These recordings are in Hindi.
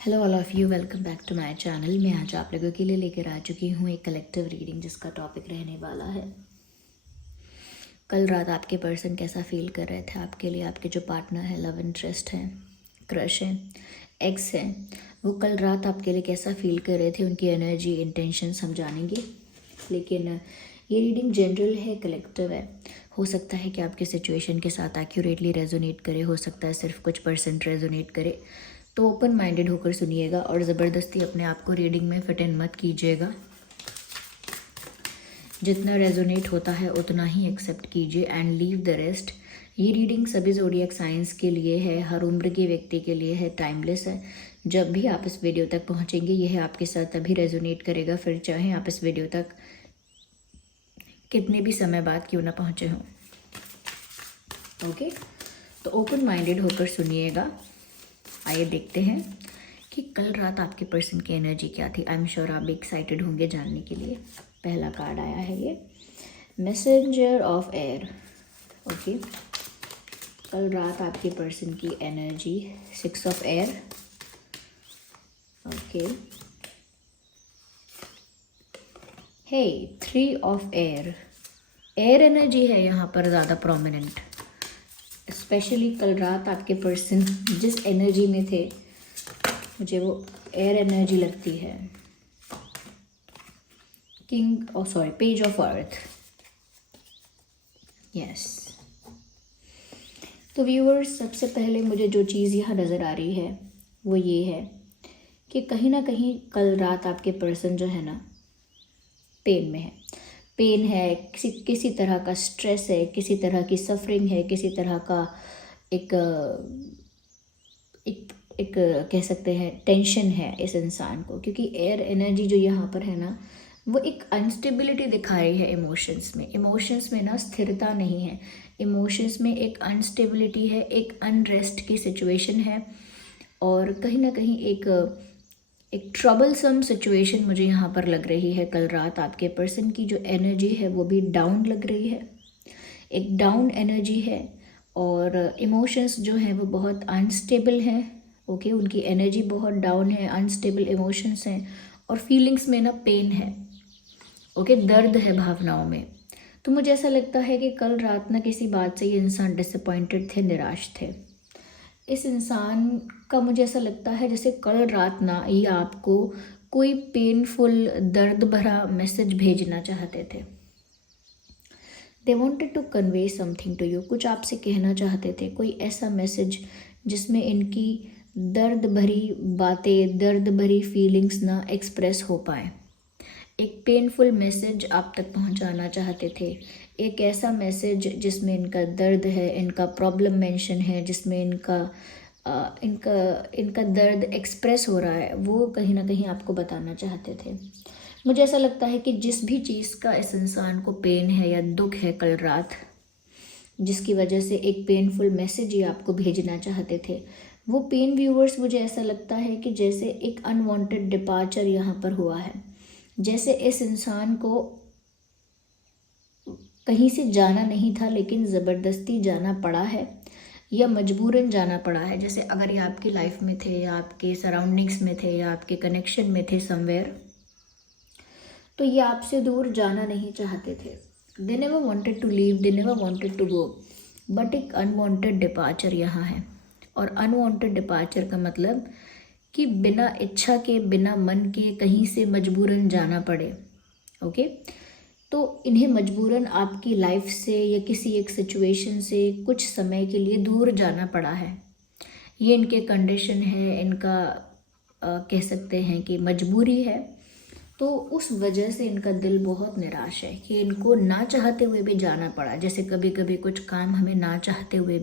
Hello all of you, welcome back to my channel. मैं आज आप लोगों के लिए लेकर आ चुकी हूँ एक कलेक्टिव रीडिंग जिसका टॉपिक रहने वाला है कल रात आपके पर्सन कैसा फील कर रहे थे आपके लिए। आपके जो पार्टनर है, लव इंटरेस्ट है, क्रश है, एक्स है, वो कल रात आपके लिए कैसा फील कर रहे थे, उनकी एनर्जी इंटेंशंस हम जानेंगे। लेकिन ये रीडिंग जनरल है, कलेक्टिव है। हो सकता है कि आपके सिचुएशन के साथ एक्यूरेटली रेजोनेट करे, हो सकता है सिर्फ कुछ परसेंट रेजोनेट करे। तो ओपन माइंडेड होकर सुनिएगा और ज़बरदस्ती अपने आप को रीडिंग में फिट इन मत कीजिएगा। जितना रेजोनेट होता है उतना ही एक्सेप्ट कीजिए एंड लीव द रेस्ट। ये रीडिंग सभी ज़ोडिएक साइंस के लिए है, हर उम्र के व्यक्ति के लिए है, टाइमलेस है। जब भी आप इस वीडियो तक पहुंचेंगे यह आपके साथ तभी रेजोनेट करेगा, फिर चाहे आप इस वीडियो तक कितने भी समय बाद क्यों ना पहुंचे हों। ओके, तो ओपन माइंडेड होकर सुनिएगा। आइए देखते हैं कि कल रात आपके पर्सन की एनर्जी क्या थी। आई एम श्योर आप भी एक्साइटेड होंगे जानने के लिए। पहला कार्ड आया है ये मैसेंजर ऑफ एयर। ओके, कल रात आपके पर्सन की energy 6 of air. Okay, hey 3 of air. Air energy है यहाँ पर ज़्यादा प्रोमिनेंट। स्पेशली कल रात आपके पर्सन जिस एनर्जी में थे, मुझे वो एयर एनर्जी लगती है। Page of earth. यस, तो व्यूअर्स, सबसे पहले मुझे जो चीज़ यहाँ नज़र आ रही है वो ये है कि कहीं ना कहीं कल रात आपके पर्सन जो है ना पेन में है। पेन है, किसी तरह का स्ट्रेस है, किसी तरह की सफरिंग है, किसी तरह का एक एक एक कह सकते हैं टेंशन है इस इंसान को। क्योंकि एयर एनर्जी जो यहाँ पर है ना, वो एक अनस्टेबिलिटी दिखा रही है इमोशंस में। इमोशंस में ना स्थिरता नहीं है, इमोशंस में एक अनस्टेबिलिटी है, एक अनरेस्ट की सिचुएशन है और कहीं ना कहीं एक ट्रबलसम सिचुएशन मुझे यहाँ पर लग रही है। कल रात आपके पर्सन की जो एनर्जी है वो भी डाउन लग रही है, एक डाउन एनर्जी है और इमोशंस जो हैं वो बहुत अनस्टेबल हैं। ओके, उनकी एनर्जी बहुत डाउन है, अनस्टेबल इमोशंस हैं और फीलिंग्स में ना पेन है। ओके, दर्द है भावनाओं में। तो मुझे ऐसा लगता है कि कल रात ना किसी बात से ये इंसान डिसअपॉइंटेड थे, निराश थे। इस इंसान का मुझे ऐसा लगता है जैसे कल रात ना ये आपको कोई पेनफुल, दर्द भरा मैसेज भेजना चाहते थे। They wanted to convey something to you, कुछ आपसे कहना चाहते थे, कोई ऐसा मैसेज जिसमें इनकी दर्द भरी बातें, दर्द भरी फीलिंग्स ना एक्सप्रेस हो पाए। एक पेनफुल मैसेज आप तक पहुंचाना चाहते थे, एक ऐसा मैसेज जिसमें इनका दर्द है, इनका प्रॉब्लम मेंशन है, जिसमें इनका दर्द एक्सप्रेस हो रहा है, वो कहीं ना कहीं आपको बताना चाहते थे। मुझे ऐसा लगता है कि जिस भी चीज़ का इस इंसान को पेन है या दुख है कल रात, जिसकी वजह से एक पेनफुल मैसेज ही आपको भेजना चाहते थे, वो पेन व्यूअर्स मुझे ऐसा लगता है कि जैसे एक अनवांटेड डिपार्चर यहाँ पर हुआ है। जैसे इस इंसान को कहीं से जाना नहीं था लेकिन ज़बरदस्ती जाना पड़ा है या मजबूरन जाना पड़ा है। जैसे अगर ये आपकी लाइफ में थे या आपके सराउंडिंग्स में थे या आपके कनेक्शन में थे समवेयर, तो ये आपसे दूर जाना नहीं चाहते थे। They never wanted to leave, they never wanted to go, but एक अनवांटेड डिपार्चर यहाँ है। और अनवांटेड डिपार्चर का मतलब कि बिना इच्छा के, बिना मन के कहीं से मजबूरन जाना पड़े। ओके, तो इन्हें मजबूरन आपकी लाइफ से या किसी एक सिचुएशन से कुछ समय के लिए दूर जाना पड़ा है। ये इनके कंडीशन है, इनका कह सकते हैं कि मजबूरी है। तो उस वजह से इनका दिल बहुत निराश है कि इनको ना चाहते हुए भी जाना पड़ा। जैसे कभी कभी कुछ काम हमें ना चाहते हुए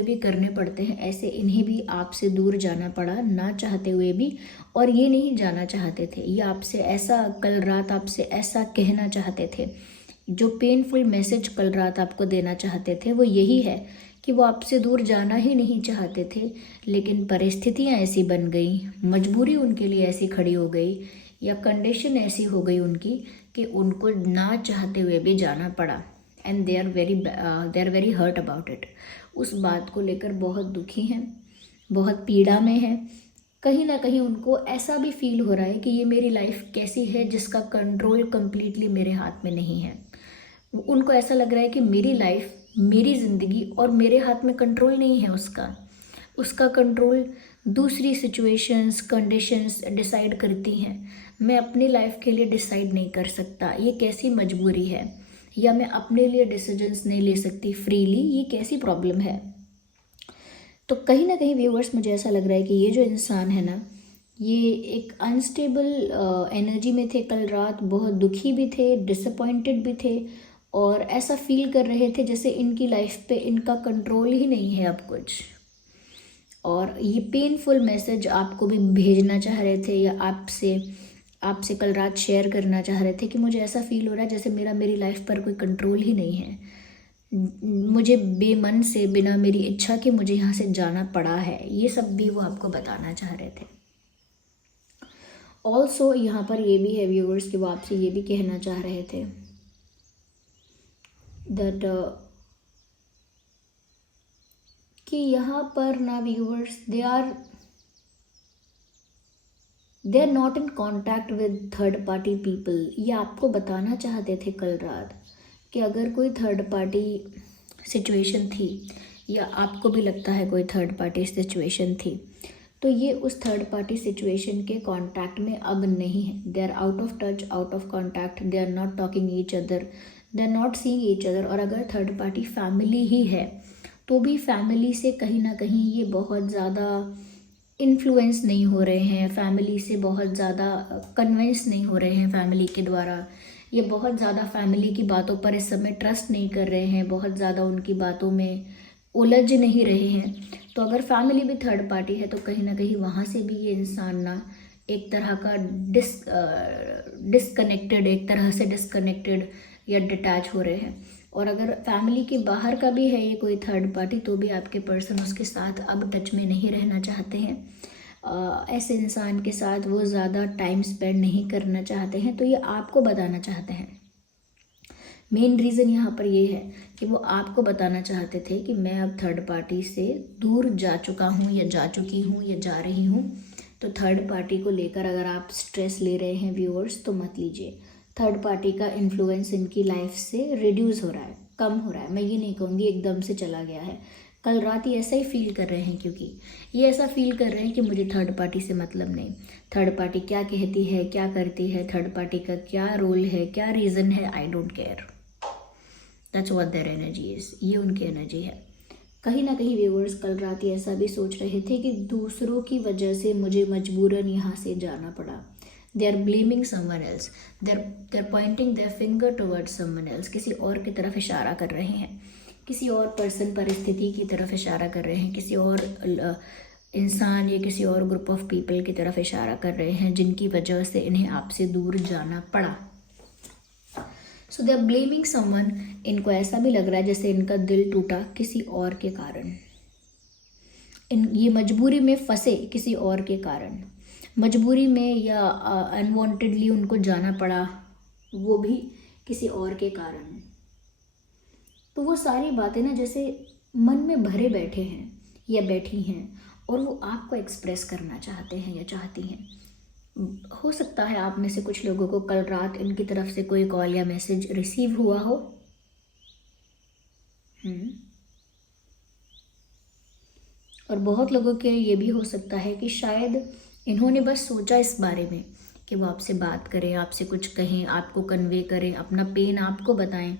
भी करने पड़ते हैं, ऐसे इन्हें भी आपसे दूर जाना पड़ा ना चाहते हुए भी। और ये नहीं जाना चाहते थे, ये आपसे ऐसा कल रात आपसे ऐसा कहना चाहते थे। जो पेनफुल मैसेज कल रात आपको देना चाहते थे वो यही है कि वो आपसे दूर जाना ही नहीं चाहते थे, लेकिन परिस्थितियाँ ऐसी बन गई, मजबूरी उनके लिए ऐसी खड़ी हो गई या कंडीशन ऐसी हो गई उनकी कि उनको ना चाहते हुए भी जाना पड़ा। And they are very hurt about it. उस बात को लेकर बहुत दुखी हैं, बहुत पीड़ा में हैं कहीं ना कहीं उनको ऐसा भी फील हो रहा है कि ये मेरी लाइफ कैसी है जिसका कंट्रोल कंप्लीटली मेरे हाथ में नहीं है। उनको ऐसा लग रहा है कि मेरी लाइफ, मेरी ज़िंदगी और मेरे हाथ में कंट्रोल नहीं है उसका। उसका कंट्रोल दूसरी सिचुएशंस, कंडीशंस डिसाइड करती हैं। मैं अपनी लाइफ के लिए डिसाइड नहीं कर सकता, ये कैसी मजबूरी है। या मैं अपने लिए डिसीजंस नहीं ले सकती फ्रीली, ये कैसी प्रॉब्लम है। तो कहीं ना कहीं व्यूअर्स, मुझे ऐसा लग रहा है कि ये जो इंसान है ना, ये एक अनस्टेबल एनर्जी में थे कल रात, बहुत दुखी भी थे, डिसअपॉइंटेड भी थे, और ऐसा फील कर रहे थे जैसे इनकी लाइफ पे इनका कंट्रोल ही नहीं है अब कुछ। और ये पेनफुल मैसेज आपको भी भेजना चाह रहे थे, या आपसे कल रात शेयर करना चाह रहे थे कि मुझे ऐसा फील हो रहा है जैसे मेरी लाइफ पर कोई कंट्रोल ही नहीं है। मुझे बेमन से, बिना मेरी इच्छा के मुझे यहाँ से जाना पड़ा है। ये सब भी वो आपको बताना चाह रहे थे। ऑल्सो यहाँ पर ये भी है व्यूअर्स कि वो आपसे ये भी कहना चाह रहे थे दैट कि यहाँ पर ना viewers, they are not in contact with third party people. ये आपको बताना चाहते थे कल रात कि अगर कोई थर्ड पार्टी सिचुएशन थी, या आपको भी लगता है कोई थर्ड पार्टी सिचुएशन थी, तो ये उस थर्ड पार्टी सिचुएशन के कांटेक्ट में अब नहीं है। They are out of touch, out of contact, they are not talking each other, they are not seeing each other. और अगर थर्ड पार्टी फैमिली ही है तो भी फैमिली से कहीं ना कहीं ये बहुत ज़्यादा इन्फ्लुएंस नहीं हो रहे हैं, फैमिली से बहुत ज़्यादा कन्विंस नहीं हो रहे हैं फैमिली के द्वारा। ये बहुत ज़्यादा फैमिली की बातों पर इस समय ट्रस्ट नहीं कर रहे हैं, बहुत ज़्यादा उनकी बातों में उलझ नहीं रहे हैं। तो अगर फैमिली भी थर्ड पार्टी है तो कहीं ना कहीं वहाँ से भी ये इंसान ना एक तरह का डिस्कनेक्टेड, एक तरह से डिस्कनेक्टेड या डिटैच हो रहे हैं। और अगर फैमिली के बाहर का भी है ये कोई थर्ड पार्टी, तो भी आपके पर्सन उसके साथ अब टच में नहीं रहना चाहते हैं। ऐसे इंसान के साथ वो ज़्यादा टाइम स्पेंड नहीं करना चाहते हैं। तो ये आपको बताना चाहते हैं। मेन रीज़न यहाँ पर ये है कि वो आपको बताना चाहते थे कि मैं अब थर्ड पार्टी से दूर जा चुका हूँ, या जा चुकी हूँ, या जा रही हूँ। तो थर्ड पार्टी को लेकर अगर आप स्ट्रेस ले रहे हैं व्यूअर्स, तो मत लीजिए। थर्ड पार्टी का इन्फ्लुएंस इनकी लाइफ से रिड्यूस हो रहा है, कम हो रहा है। मैं ये नहीं कहूँगी एकदम से चला गया है। कल रात ये ऐसा ही फील कर रहे हैं, क्योंकि ये ऐसा फील कर रहे हैं कि मुझे थर्ड पार्टी से मतलब नहीं। थर्ड पार्टी क्या कहती है, क्या करती है, थर्ड पार्टी का क्या रोल है, क्या रीज़न है, I don't care. That's what their energy is. ये उनकी एनर्जी है। कहीं ना कहीं व्यूअर्स कल रात ये ऐसा भी सोच रहे थे कि दूसरों की वजह से मुझे मजबूरन यहाँ से जाना पड़ा। They are blaming someone else, they are pointing their finger towards someone else. किसी और की तरफ इशारा कर रहे हैं, किसी और पर्सन, परिस्थिति की तरफ इशारा कर रहे हैं, किसी और इंसान या किसी और ग्रुप ऑफ पीपल की तरफ इशारा कर रहे हैं जिनकी वजह से इन्हें आपसे दूर जाना पड़ा। सो दे आर ब्लेमिंग समवन। इनको ऐसा भी लग रहा है जैसे इनका दिल टूटा किसी और के कारण, ये मजबूरी में फंसे किसी और के कारण, मजबूरी में या अनवांटेडली उनको जाना पड़ा, वो भी किसी और के कारण। तो वो सारी बातें ना जैसे मन में भरे बैठे हैं या बैठी हैं, और वो आपको एक्सप्रेस करना चाहते हैं या चाहती हैं। हो सकता है आप में से कुछ लोगों को कल रात इनकी तरफ से कोई कॉल या मैसेज रिसीव हुआ हो। और बहुत लोगों के ये भी हो सकता है कि शायद इन्होंने बस सोचा इस बारे में कि वो आपसे बात करें, आपसे कुछ कहें, आपको कन्वे करें, अपना पेन आपको बताएं,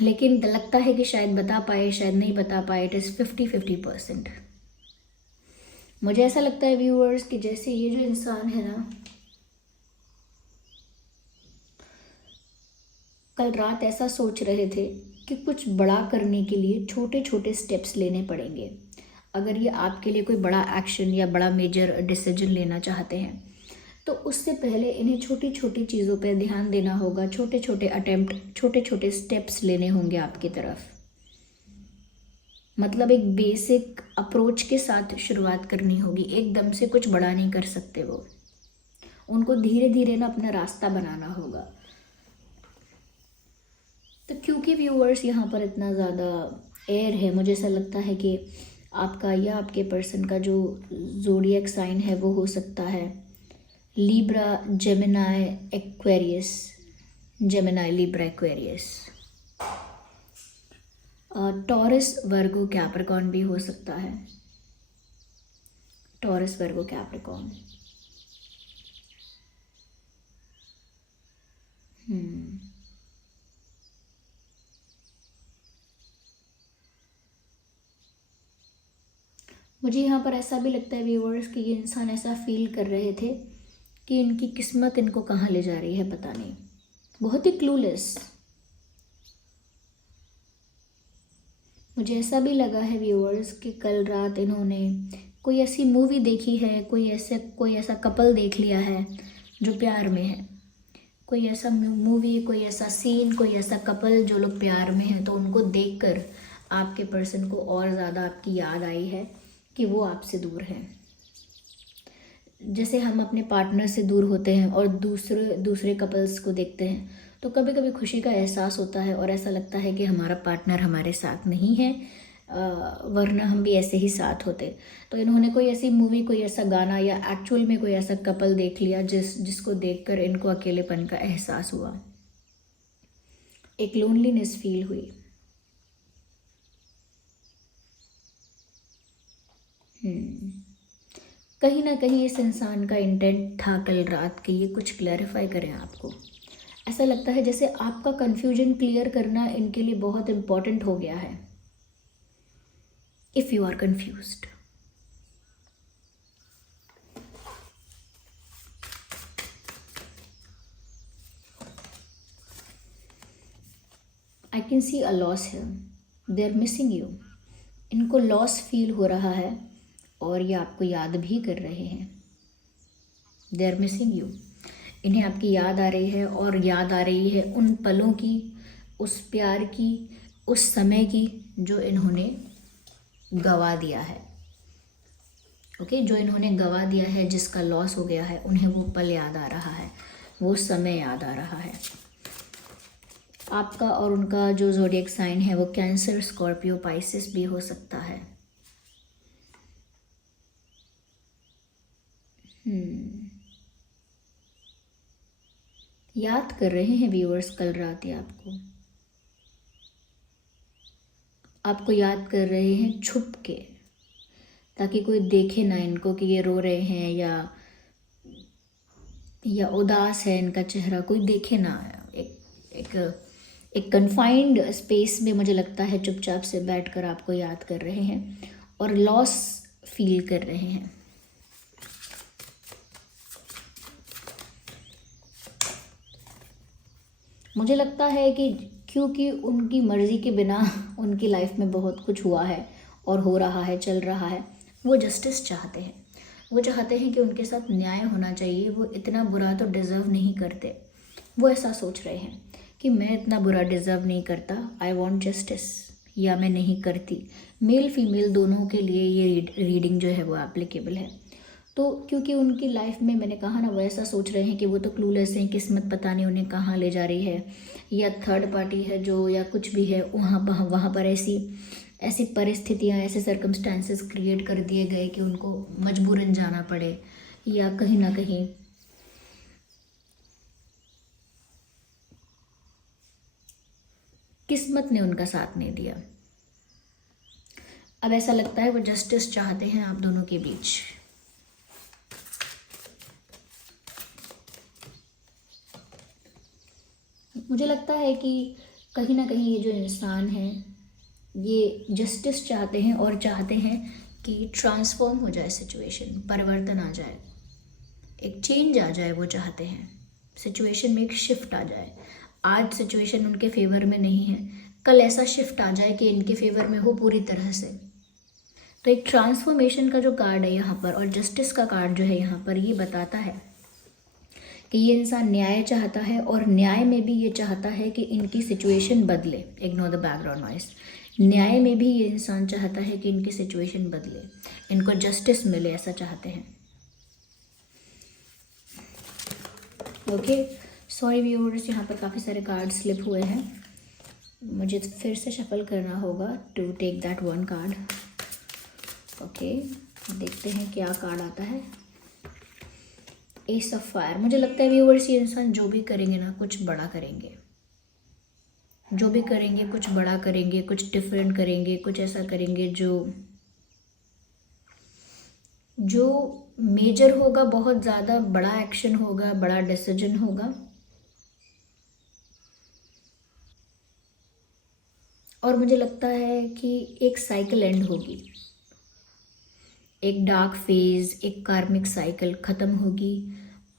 लेकिन लगता है कि शायद बता पाए, शायद नहीं बता पाए। It is 50-50%। मुझे ऐसा लगता है व्यूअर्स कि जैसे ये जो इंसान है ना, कल रात ऐसा सोच रहे थे कि कुछ बड़ा करने के लिए छोटे छोटे स्टेप्स लेने पड़ेंगे। अगर ये आपके लिए कोई बड़ा एक्शन या बड़ा मेजर डिसीजन लेना चाहते हैं, तो उससे पहले इन्हें छोटी छोटी चीज़ों पर ध्यान देना होगा। छोटे छोटे अटेम्प्ट, छोटे छोटे स्टेप्स लेने होंगे आपकी तरफ। मतलब एक बेसिक अप्रोच के साथ शुरुआत करनी होगी। एकदम से कुछ बड़ा नहीं कर सकते वो। उनको धीरे धीरे ना अपना रास्ता बनाना होगा। तो क्योंकि व्यूअर्स यहाँ पर इतना ज़्यादा एयर है, मुझे ऐसा लगता है कि आपका या आपके पर्सन का जो ज़ोडिएक साइन है वो हो सकता है Libra, Gemini, Aquarius, Gemini, Libra, Aquarius. Taurus, Virgo, Capricorn भी हो सकता है। Taurus, Virgo, Capricorn. मुझे यहाँ पर ऐसा भी लगता है व्यूअर्स कि ये इंसान ऐसा फील कर रहे थे कि इनकी किस्मत इनको कहाँ ले जा रही है पता नहीं, बहुत ही क्लूलेस। मुझे ऐसा भी लगा है व्यूअर्स कि कल रात इन्होंने कोई ऐसी मूवी देखी है, कोई ऐसा कपल देख लिया है जो प्यार में है, कोई ऐसा मूवी, कोई ऐसा सीन, कोई ऐसा कपल जो लोग प्यार में है, तो उनको देखकर आपके पर्सन को और ज़्यादा आपकी याद आई है कि वो आपसे दूर है। जैसे हम अपने पार्टनर से दूर होते हैं और दूसरे कपल्स को देखते हैं तो कभी कभी खुशी का एहसास होता है और ऐसा लगता है कि हमारा पार्टनर हमारे साथ नहीं है, वरना हम भी ऐसे ही साथ होते। तो इन्होंने कोई ऐसी मूवी, कोई ऐसा गाना या एक्चुअल में कोई ऐसा कपल देख लिया जिसको देखकर इनको अकेलेपन का एहसास हुआ, एक लोनलीनेस फील हुई। कहीं ना कहीं इस इंसान का इंटेंट था कल रात के ये कुछ क्लैरिफाई करें आपको। ऐसा लगता है जैसे आपका कन्फ्यूजन क्लियर करना इनके लिए बहुत इम्पॉर्टेंट हो गया है। If you are confused, I can see a loss है, दे आर मिसिंग यू। इनको लॉस फील हो रहा है और ये आपको याद भी कर रहे हैं। दे आर मिसिंग यू, इन्हें आपकी याद आ रही है और याद आ रही है उन पलों की, उस प्यार की, उस समय की जो इन्होंने गवा दिया है। ओके, जो इन्होंने गवा दिया है, जिसका लॉस हो गया है, उन्हें वो पल याद आ रहा है, वो समय याद आ रहा है। आपका और उनका जो ज़ोडिएक साइन है वो कैंसर, स्कॉर्पियो, पाइसिस भी हो सकता है। याद कर रहे हैं व्यूअर्स कल रात, ये आपको याद कर रहे हैं छुप के, ताकि कोई देखे ना इनको कि ये रो रहे हैं या उदास है इनका चेहरा, कोई देखे ना। एक कन्फाइंड स्पेस में मुझे लगता है चुपचाप से बैठकर आपको याद कर रहे हैं और लॉस फील कर रहे हैं। मुझे लगता है कि क्योंकि उनकी मर्ज़ी के बिना उनकी लाइफ में बहुत कुछ हुआ है और हो रहा है, चल रहा है, वो जस्टिस चाहते हैं। वो चाहते हैं कि उनके साथ न्याय होना चाहिए, वो इतना बुरा तो डिज़र्व नहीं करते। वो ऐसा सोच रहे हैं कि मैं इतना बुरा डिज़र्व नहीं करता, आई वॉन्ट जस्टिस, या मैं नहीं करती। मेल फीमेल दोनों के लिए ये रीडिंग जो है वो एप्लीकेबल है। तो क्योंकि उनकी लाइफ में, मैंने कहा ना, वो ऐसा सोच रहे हैं कि वो तो क्लूलेस हैं, किस्मत पता नहीं उन्हें कहाँ ले जा रही है, या थर्ड पार्टी है जो, या कुछ भी है, वहाँ पर ऐसी परिस्थितियाँ, ऐसे सर्कमस्टांसेस क्रिएट कर दिए गए कि उनको मजबूरन जाना पड़े, या कहीं ना कहीं किस्मत ने उनका साथ नहीं दिया। अब ऐसा लगता है वो जस्टिस चाहते हैं आप दोनों के बीच। मुझे लगता है कि कहीं ना कहीं ये जो इंसान है ये जस्टिस चाहते हैं और चाहते हैं कि ट्रांसफॉर्म हो जाए सिचुएशन, परिवर्तन आ जाए, एक चेंज आ जाए। वो चाहते हैं सिचुएशन में एक शिफ्ट आ जाए। आज सिचुएशन उनके फेवर में नहीं है, कल ऐसा शिफ्ट आ जाए कि इनके फेवर में हो पूरी तरह से। तो एक ट्रांसफॉर्मेशन का जो कार्ड है यहाँ पर, और जस्टिस का कार्ड जो है यहाँ पर, ये बताता है कि ये इंसान न्याय चाहता है, और न्याय में भी ये चाहता है कि इनकी सिचुएशन बदले। Ignore the background noise. न्याय में भी ये इंसान चाहता है कि इनकी सिचुएशन बदले, इनको जस्टिस मिले, ऐसा चाहते हैं। ओके, सॉरी व्यूअर्स, यहाँ पर काफ़ी सारे कार्ड स्लिप हुए हैं, मुझे फिर से शफल करना होगा to take that one card. Okay, देखते हैं क्या कार्ड आता है। Ace of fire. मुझे लगता है व्यूअर्स ये इंसान जो भी करेंगे ना कुछ बड़ा करेंगे, जो भी करेंगे कुछ बड़ा करेंगे, कुछ डिफरेंट करेंगे, कुछ ऐसा करेंगे जो मेजर होगा, बहुत ज़्यादा बड़ा एक्शन होगा, बड़ा डिसीजन होगा। और मुझे लगता है कि एक साइकिल एंड होगी, एक डार्क फेज, एक कार्मिक साइकिल ख़त्म होगी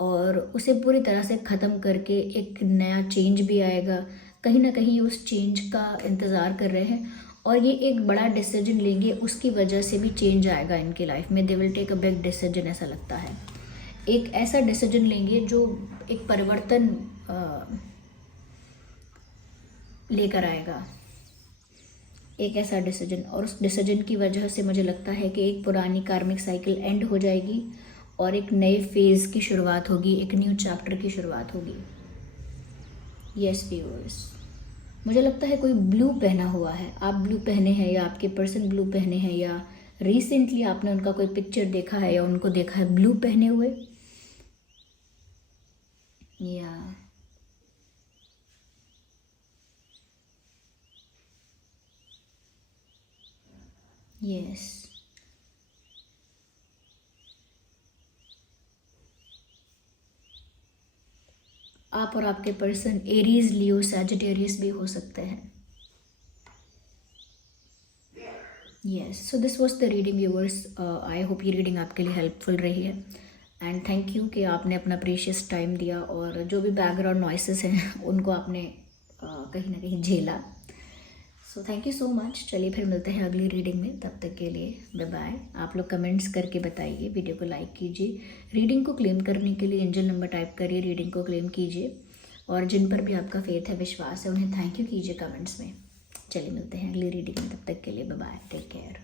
और उसे पूरी तरह से ख़त्म करके एक नया चेंज भी आएगा। कहीं ना कहीं उस चेंज का इंतज़ार कर रहे हैं और ये एक बड़ा डिसीजन लेंगे, उसकी वजह से भी चेंज आएगा इनकी लाइफ में। They will take a big decision, ऐसा लगता है। एक ऐसा डिसीजन लेंगे जो एक परिवर्तन लेकर आएगा, एक ऐसा डिसीजन। और उस डिसीजन की वजह से मुझे लगता है कि एक पुरानी कार्मिक साइकिल एंड हो जाएगी और एक नए फेज़ की शुरुआत होगी, एक न्यू चैप्टर की शुरुआत होगी। यस व्यूअर्स, मुझे लगता है कोई ब्लू पहना हुआ है। आप ब्लू पहने हैं या आपके पर्सन ब्लू पहने हैं या रिसेंटली आपने उनका कोई पिक्चर देखा है या उनको देखा है ब्लू पहने हुए। या यस, आप और आपके पर्सन एरीज, लियो, सैजिटेरियस भी हो सकते हैं। Yes, so this was the reading viewers. I hope ये रीडिंग आपके लिए हेल्पफुल रही है एंड थैंक यू कि आपने अपना प्रीशियस टाइम दिया और जो भी बैकग्राउंड नॉइसेस हैं उनको आपने कहीं ना कहीं झेला। So thank you so much. चलिए फिर मिलते हैं अगली रीडिंग में, तब तक के लिए बाय बाय। आप लोग कमेंट्स करके बताइए, वीडियो को लाइक कीजिए, रीडिंग को क्लेम करने के लिए एंजल नंबर टाइप करिए, रीडिंग को क्लेम कीजिए और जिन पर भी आपका फेथ है, विश्वास है, उन्हें थैंक यू कीजिए कमेंट्स में। चलिए मिलते हैं अगली रीडिंग में, तब तक के लिए बाय बाय, टेक केयर।